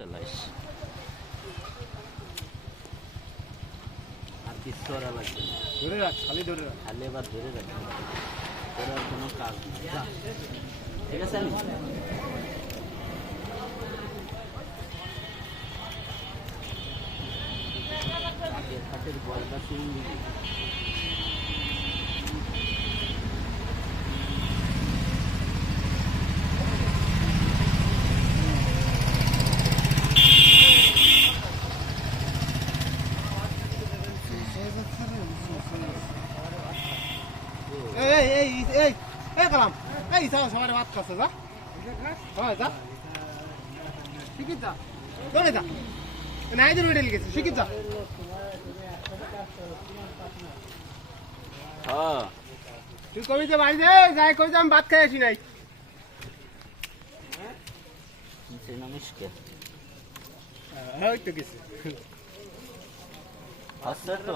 চালাইস আর কিছু করা লাগবে না। ধরে রাখ, খালি ধরে রাখ। খালি এবার ধরে রাখবি, তোর আর কোনো কাজ নেই। যা। ঠিক আছে আমি আগের হাতের বলটা চিংড়ি এই এই এই এই কালাম, এই যাও সবার ভাত খাচ্ছে, যা যা শিখিত যা, দৌড়ে যা, নাই দিন উঠে লিখেছে, শিখিত যা। হ্যাঁ তুই কবি যে বাড়ি দে, যাই কবি আমি ভাত খাই আসি নাই। নমস্কার ওই তো গেছে হচ্ছে তো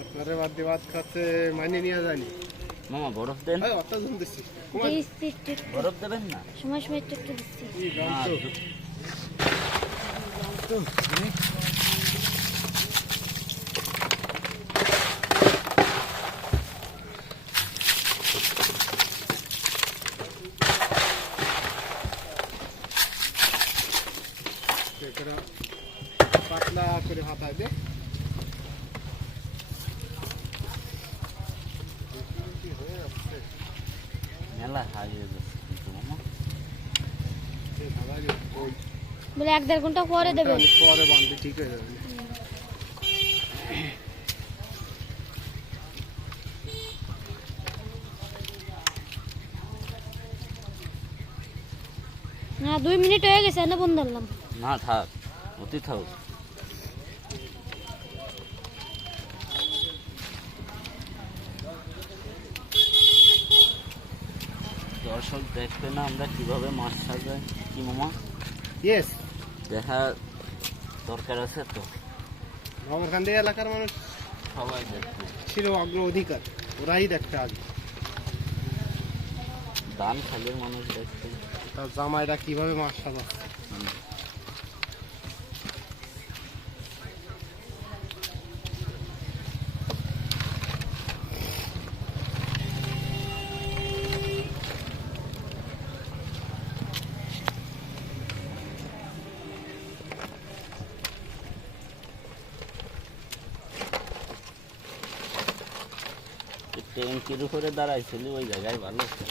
আপনারে বাদ দিয়ে ভাত খাচ্ছে, মানে নিয়ে যায়নি। মামা বরফ দেন। অত জন দিচ্ছি বরফ দেবেন না? সময় সময় একটু একটু দিচ্ছি। পাতলা করে হাতায় দে। মেলা হারিয়ে যাচ্ছে কিন্তু মামা। বলে 1-1.5 ঘন্টা পরে দেবে। পরে বাঁধবে, ঠিক হয়ে যাবে। না 2 মিনিট হয়ে গেছে, না বন্ধ করলাম। না থাক, অতি থাক। দর্শক দেখবে না আমরা কিভাবে মাছ সাজাই, কি মামা? ইয়েস, দেখা দরকার আছে তো, আমার খান দিয়ে এলাকার মানুষ সবাই দেখবে। ছিল অগ্র অধিকার, ওরাই দেখতে আগে। দান খালের মানুষ দেখবে। তার জামাইরা কিভাবে মাছ সাজাচ্ছে। ট্যাঙ্কির উপরে দাঁড়াইছিলি ওই জায়গায় ভালো ছিল।